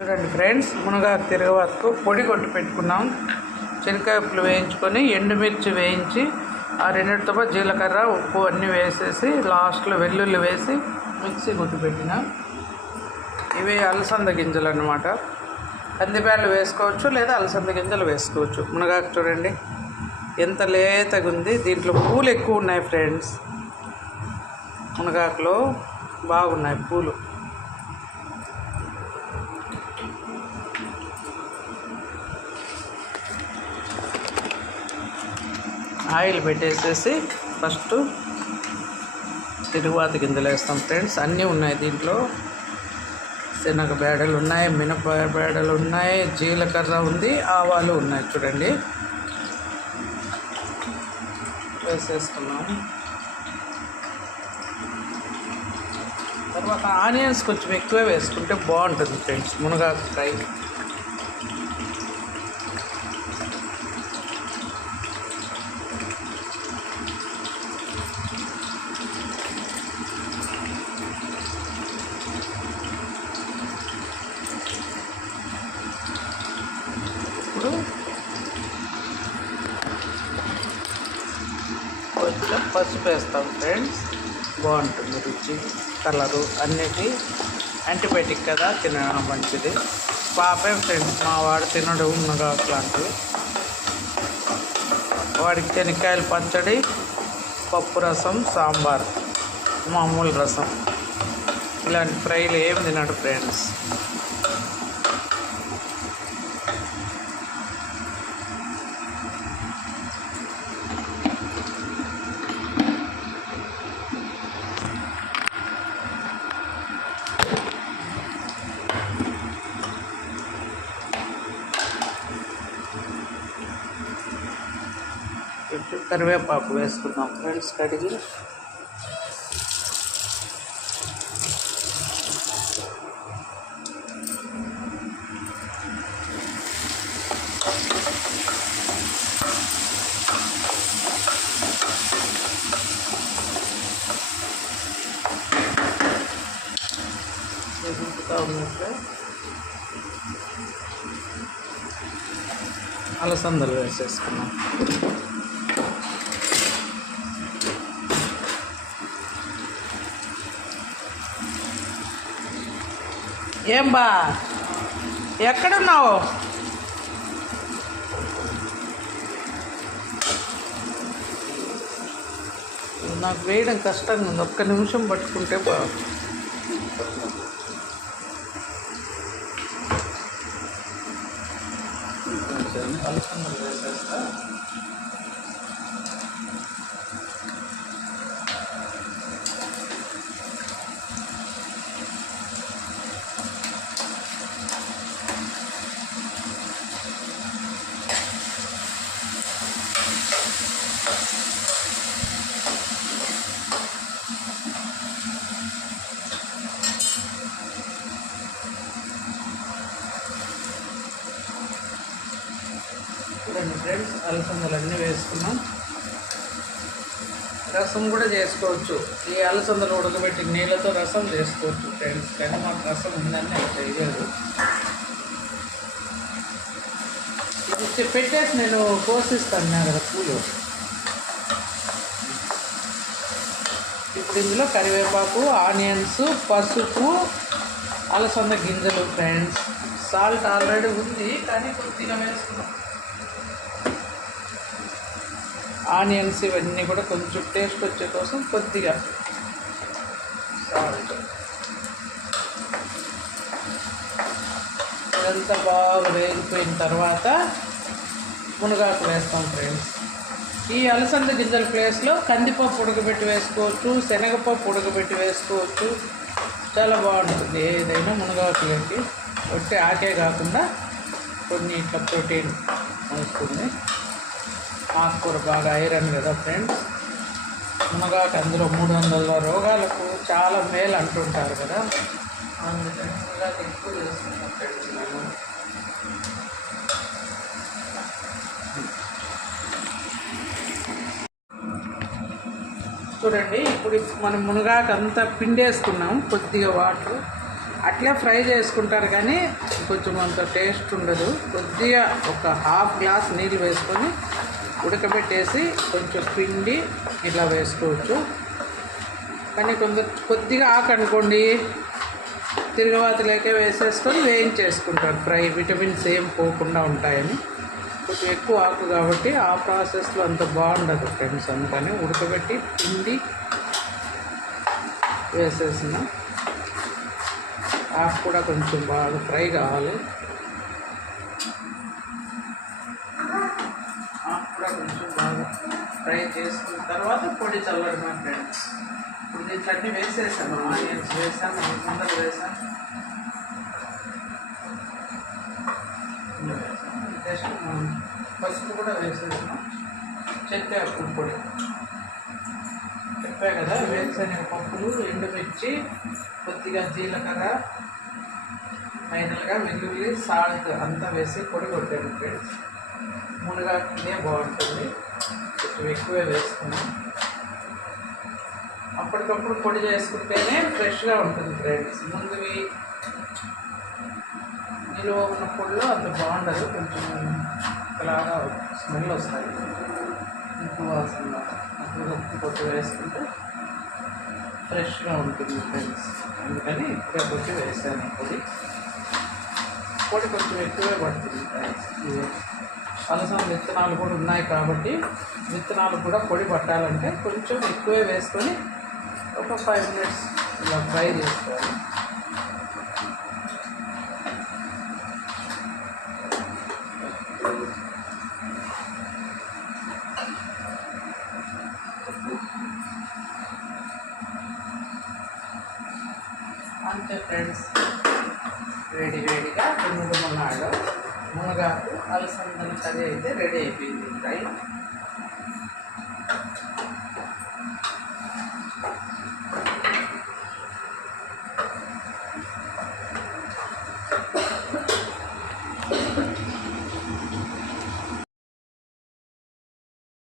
చూడండి ఫ్రెండ్స్, మునగాకు తిరగవాతకు పొడి కొట్టి పెట్టుకున్నాం. శనగకాయలు వేయించుకొని ఎండుమిర్చి వేయించి ఆ రెండిటితో పాటు జీలకర్ర ఉప్పు అన్నీ వేసేసి లాస్ట్లో వెల్లుల్లి వేసి మిక్సీ కొట్టి పెట్టినాం. ఇవి అలసంద గింజలు అన్నమాట. కందిబ్యాళ్ళు వేసుకోవచ్చు లేదా అలసంద గింజలు వేసుకోవచ్చు. మునగాకు చూడండి ఎంత లేతగా ఉంది. దీంట్లో పూలు ఎక్కువ ఉన్నాయి ఫ్రెండ్స్. మునగాకులో బాగున్నాయి పూలు. ఆయిల్ పెట్టేసేసి ఫస్ట్ తిరుగువాత గింజలు వేస్తాం ఫ్రెండ్స్. అన్నీ ఉన్నాయి దీంట్లో. శనగ బేడలు ఉన్నాయి, మినప బేడలు ఉన్నాయి, జీలకర్ర ఉంది, ఆవాలు ఉన్నాయి. చూడండి వేసేస్తున్నాము. తర్వాత ఆనియన్స్ కొంచెం ఎక్కువ వేసుకుంటే బాగుంటుంది ఫ్రెండ్స్ మునగాకు ఫ్రై. ఇప్పుడు కొంచెం పసుపు వేస్తాం ఫ్రెండ్స్. బాగుంటుంది రుచి, కలరు అన్నిటి. యాంటీబయాటిక్ కదా, తినడం మంచిది. పాపే ఫ్రెండ్స్, మా వాడు తినడు మునగాకు లాంటివి. వాడికి శనక్కాయల పచ్చడి, పప్పు రసం, సాంబార్, మామూలు రసం ఇలాంటి ఫ్రైలు ఏం తినడు ఫ్రెండ్స్. కొంచెం కరివేపాకు వేసుకున్నాం ఫ్రెండ్స్ కడిగి. వేసుకుంటూ ఉన్నట్లే అలసందలు వేసేసుకున్నాం. ఏం బా, ఎక్కడున్నావు? నాకు వేయడం కష్టంగా ఉంది. ఒక్క నిమిషం పట్టుకుంటే బాగుంది. అలసందలు వేసేస్తా. చూడండి ఫ్రెండ్స్, అలసందలన్నీ వేసుకున్నాం. రసం కూడా చేసుకోవచ్చు. ఈ అలసందలు ఉడకబెట్టి నీళ్ళతో రసం చేసుకోవచ్చు ఫ్రెండ్స్. కానీ మాకు రసం ఉందని నేను చేయలేదు. ఇది పెట్టేసి నేను కోసిస్తాను కదా పూలు. ఇప్పుడు ఇందులో కరివేపాకు, ఆనియన్స్, పసుపు, అలసంద గింజలు ఫ్రెండ్స్. సాల్ట్ ఆల్రెడీ ఉంది కానీ కొద్దిగా వేసుకున్నాం. ఆనియన్స్ ఇవన్నీ కూడా కొంచెం టేస్ట్ వచ్చే కోసం కొద్దిగా సాల్ట్. ఇదంతా బాగా వేగిపోయిన తర్వాత మునగాకు వేస్తాం ఫ్రెండ్స్. ఈ అలసంద గింజల ప్లేస్లో కందిపప్పు ఉడకబెట్టి వేసుకోవచ్చు, శనగపప్పు ఉడకబెట్టి వేసుకోవచ్చు. చాలా బాగుంటుంది ఏదైనా మునగాకులకి. ఒట్టి ఆకే కాకుండా కొన్ని ఇట్లా ప్రోటీన్ వస్తుంది. ఆకుకూర బాగా ఐరన్ కదా ఫ్రెండ్స్. మునగాకు అందులో 300 రోగాలకు చాలా మేలు అంటుంటారు కదా, అందుకని మునగాకు ఎక్కువ చేస్తున్నాం ఫ్రెండ్స్ నేను. చూడండి ఇప్పుడు మనం మునగాకు అంతా పిండేసుకున్నాం. కొద్దిగా వాటర్ అట్లే ఫ్రై చేసుకుంటారు కానీ కొంచెం అంత టేస్ట్ ఉండదు. కొద్దిగా ఒక హాఫ్ గ్లాస్ నీళ్ళు వేసుకొని ఉడకబెట్టేసి కొంచెం పిండి ఇలా వేసుకోవచ్చు. కానీ కొద్దిగా ఆకనుకోండి తిరగవాతలేకే వేసేసుకొని వేయించేసుకుంటారు ఫ్రై, విటమిన్స్ ఏం పోకుండా ఉంటాయని. కొంచెం ఎక్కువ ఆకు కాబట్టి ఆ ప్రాసెస్లో అంత బాగుండదు ఫ్రెండ్స్. అందుకని ఉడకబెట్టి పిండి వేసేసిన ఆకు కూడా కొంచెం బాగా ఫ్రై కావాలి. ఆకు కూడా కొంచెం బాగా ఫ్రై చేసుకున్న తర్వాత పొడి చల్లడమే ఫ్రెండ్స్. ఇప్పుడు దీంట్లో అన్నీ వేసేసాను, ఆనియన్స్ వేసాను, అలసందలు వేసాను, జస్ట్ పసుపు కూడా వేసేసాను, చెక్కాకు పొడి చెప్పా కదా, వేరుశనగ పప్పులు, ఎండుమిర్చి, కొద్దిగా జీలకర్ర, ఫైనల్గా వెల్లుల్లి, సాల్ట్ అంతా వేసి పొడి కొట్టాను ఫ్రెండ్స్. మునగాకునే బాగుంటుంది, కొంచెం ఎక్కువే వేసుకున్నాం. అప్పటికప్పుడు పొడి చేసుకుంటేనే ఫ్రెష్గా ఉంటుంది ఫ్రెండ్స్. ముందువి నిలువ ఉన్న పొడిలో అంత బాగుండదు, కొంచెం ఒకలాగా స్మెల్ వస్తాయి, ఇంకో వాసనలో. అప్పుడు పొట్టు వేసుకుంటే ఫ్రెష్గా ఉంటుంది ఫ్రెండ్స్. అందుకని ఇప్పుడే పొట్టి వేసాను పొడి. పొడి కొంచెం ఎక్కువే పడుతుంది ఫ్రెండ్స్. అలసంద విత్తనాలు కూడా ఉన్నాయి కాబట్టి విత్తనాలు కూడా పొడి పట్టాలంటే కొంచెం ఎక్కువే వేసుకొని ఒక 5 minutes ఇలా ఫ్రై చేసుకోవాలి. అంతే ఫ్రెండ్స్, వేడిగా గుమ్మగుమ్మలాడు మునగాకు అలసందల కర్రీ అయితే రెడీ అయిపోయింది ఫ్రై.